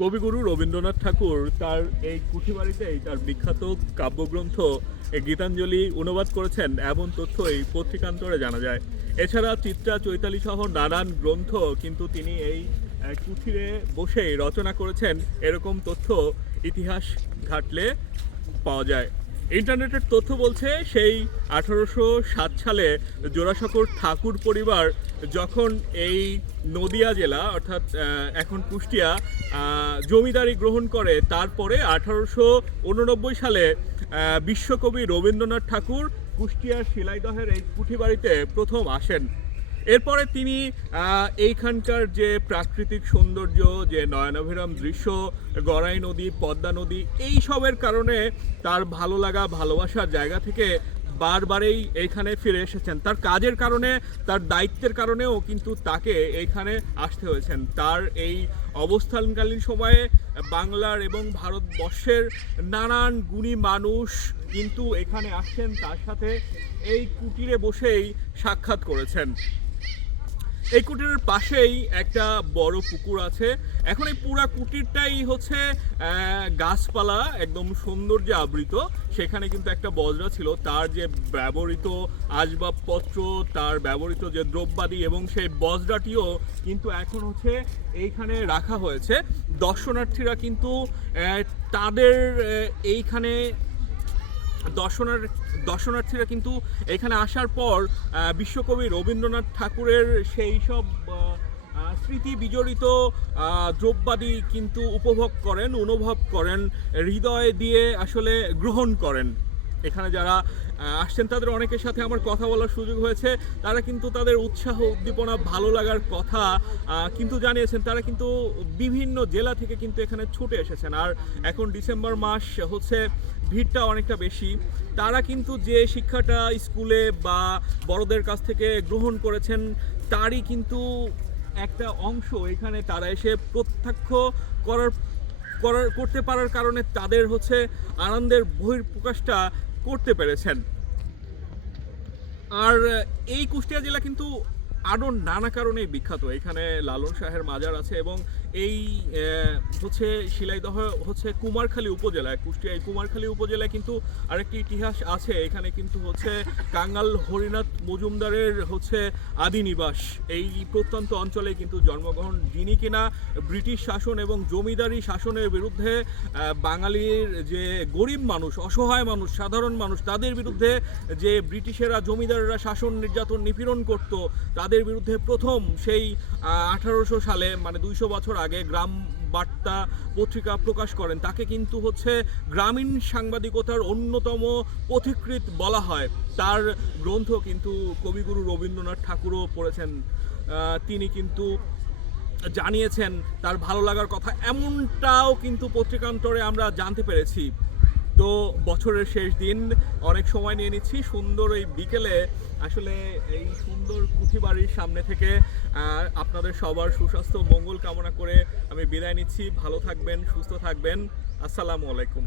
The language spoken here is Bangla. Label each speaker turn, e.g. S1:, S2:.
S1: কবিগুরু রবীন্দ্রনাথ ঠাকুর তার এই কুঠিবাড়িতেই তার বিখ্যাত কাব্যগ্রন্থ গীতাঞ্জলি অনুবাদ করেছেন। এমন তথ্য এই পত্রিকান্তরে জানা যায়। এছাড়া চিত্রা চৈতালি সহ নানান গ্রন্থ কিন্তু তিনি এই কুঠিরে বসেই রচনা করেছেন। এরকম তথ্য ইতিহাস ঘাটলে পাওয়া যায়। ইন্টারনেটের তথ্য বলছে সেই আঠারোশো সাত সালে জোড়াসাঁকোর ঠাকুর পরিবার যখন এই নদিয়া জেলা, অর্থাৎ এখন কুষ্টিয়া জমিদারি গ্রহণ করে, তারপরে আঠারোশো উননব্বই সালে বিশ্বকবি রবীন্দ্রনাথ ঠাকুর কুষ্টিয়ার শিলাইদহের এই কুঠিবাড়িতে প্রথম আসেন। এরপরে তিনি এইখানকার যে প্রাকৃতিক সৌন্দর্য, যে নয়নাভিরাম দৃশ্য, গড়াই নদী, পদ্মা নদী, এই সবের কারণে তার ভালো লাগা, ভালোবাসার জায়গা থেকে বারবারেই এইখানে ফিরে এসেছেন। তার কাজের কারণে, তার দায়িত্বের কারণেও কিন্তু তাকে এইখানে আসতে হয়েছেন। তার এই অবস্থানকালীন সময়ে বাংলার এবং ভারতবর্ষের নানান গুণী মানুষ কিন্তু এখানে আসছেন। তার সাথে এই কুটিরে বসেই সাক্ষাৎ করেছেন। এই কুটিরের পাশেই একটা বড় পুকুর আছে। এখন এই পুরা কুটিরটাই হচ্ছে গাছপালা, একদম সৌন্দর্যে আবৃত। সেখানে কিন্তু একটা বজরা ছিল, তার যে ব্যবহৃত আসবাবপত্র, তার ব্যবহৃত যে দ্রব্যাদি এবং সেই বজরাটিও কিন্তু এখন হচ্ছে এইখানে রাখা হয়েছে। দর্শনার্থীরা কিন্তু তাদের এইখানে দর্শনার দর্শনার্থীরা কিন্তু এখানে আসার পর বিশ্বকবি রবীন্দ্রনাথ ঠাকুরের সেই সব স্মৃতি বিজড়িত দ্রব্যাদি কিন্তু উপভোগ করেন, অনুভব করেন, হৃদয় দিয়ে আসলে গ্রহণ করেন। এখানে যারা আসছেন তাদের অনেকের সাথে আমার কথা বলার সুযোগ হয়েছে। তারা কিন্তু তাদের উৎসাহ, উদ্দীপনা, ভালো লাগার কথা কিন্তু জানিয়েছেন, তারা কিন্তু বিভিন্ন জেলা থেকে কিন্তু এখানে ছুটে এসেছেন। আর এখন ডিসেম্বর মাস, হচ্ছে ভিড়টা অনেকটা বেশি। তারা কিন্তু যে শিক্ষাটা স্কুলে বা বড়দের কাছ থেকে গ্রহণ করেছেন, তারই কিন্তু একটা অংশ এখানে তারা এসে প্রত্যক্ষ করার করার, করতে পারার কারণে তাদের হচ্ছে আনন্দের বহির্প্রকাশটা করতে পেরেছেন। আর এই কুষ্টিয়া জেলা কিন্তু আরও নানা কারণেই বিখ্যাত। এখানে লালন শাহের মাজার আছে এবং এই হচ্ছে শিলাইদহ হচ্ছে কুমারখালী উপজেলায়, কুষ্টিয়া এই কুমারখালী উপজেলায় কিন্তু আরেকটি ইতিহাস আছে। এখানে কিন্তু হচ্ছে কাঙ্গাল হরিনাথ মজুমদারের হচ্ছে আদি নিবাস এই প্রত্যন্ত অঞ্চলে কিন্তু জন্মগ্রহণ যিনি কিনা ব্রিটিশ শাসন এবং জমিদারি শাসনের বিরুদ্ধে বাঙালির যে গরিব মানুষ, অসহায় মানুষ, সাধারণ মানুষ, তাদের বিরুদ্ধে যে ব্রিটিশেরা জমিদাররা শাসন নির্যাতন নিপীড়ন করত, তাদের বিরুদ্ধে প্রথম সেই আঠারোশো সালে মানে দুইশো বছর আগে গ্রাম বার্তা পত্রিকা প্রকাশ করেন। তাকে কিন্তু হচ্ছে গ্রামীণ সাংবাদিকতার অন্যতম পথিকৃত বলা হয়। তার গ্রন্থ কিন্তু কবিগুরু রবীন্দ্রনাথ ঠাকুরও পড়েছেন। তিনি কিন্তু জানিয়েছেন, তার ভালো লাগার কথা। এমনটাও কিন্তু পত্রিকান্তরে আমরা জানতে পেরেছি। তো বছরের শেষ দিন অনেক সময় নিয়ে নিচ্ছি। সুন্দর এই বিকেলে আসলে এই সুন্দর কুঠিবাড়ির সামনে থেকে আপনাদের সবার সুস্বাস্থ্য মঙ্গল কামনা করে আমি বিদায় নিচ্ছি। ভালো থাকবেন, সুস্থ থাকবেন। আসসালামু আলাইকুম।